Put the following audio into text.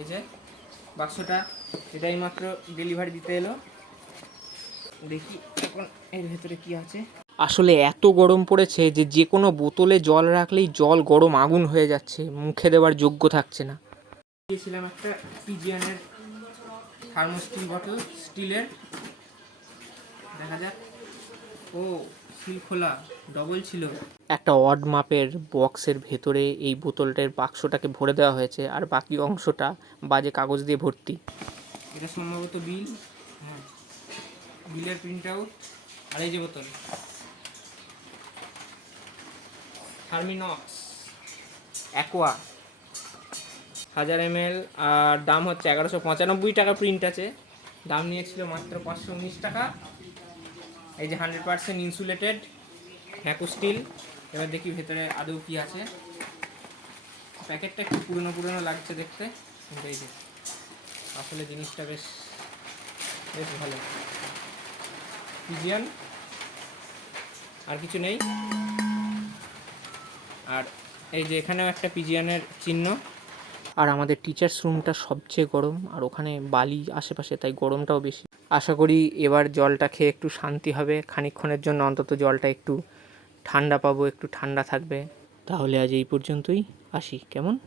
এই যে বাক্সটা এটাই মাত্র ডেলিভারি দিতে এলো। দেখি এখন এর ভেতরে কি আছে। আসলে এত গরম পড়েছে যে যে কোনো বোতলে জল রাখলেই জল গরম আগুন হয়ে যাচ্ছে মুখে দেওয়ার যোগ্য থাকছে না। দিয়েছিলাম একটা পিজিয়ানের থার্মো স্টিল বটল স্টিলের দেখা যাক। ও সিল খোলা ডবল ছিল। একটা অড মাপের বক্সের ভেতরে এই বোতলটার বাক্সটাকে ভরে দেওয়া হয়েছে আর বাকি অংশটা বাজে কাগজ দিয়ে ভর্তি। এটা সম্ভবত বিল হ্যাঁ। বিলের প্রিন্ট আউট আর এই যে বোতল। থার্মিনক্স অ্যাকোয়া হাজার এম আর দাম হচ্ছে এগারোশো পঁচানব্বই টাকা প্রিন্ট আছে। দাম নিয়েছিল মাত্র পাঁচশো উনিশ টাকা। এই যে হান্ড্রেড পার্সেন্ট ইনসুলেটেড হ্যাকো স্টিল। এবার দেখি ভেতরে আদৌ কি আছে। প্যাকেটটা একটু পুরনো পুরনো লাগছে দেখতে। কিন্তু এই যে, আসলে জিনিসটা বেশ বেশ ভালো। পিজিয়ান আর কিছু নেই। আর এই যে এখানেও একটা পিজিয়ানের চিহ্ন। আর আমাদের টিচার্স রুমটা সবচেয়ে গরম, আর ওখানে বালি আশেপাশে, তাই গরমটাও বেশি। আশা করি এবার জলটা খেয়ে একটু শান্তি হবে। খানিকক্ষণের জন্য অন্তত জলটা একটু ঠান্ডা পাবো, একটু ঠান্ডা থাকবে। তাহলে আজ এই পর্যন্তই। আসি, কেমন?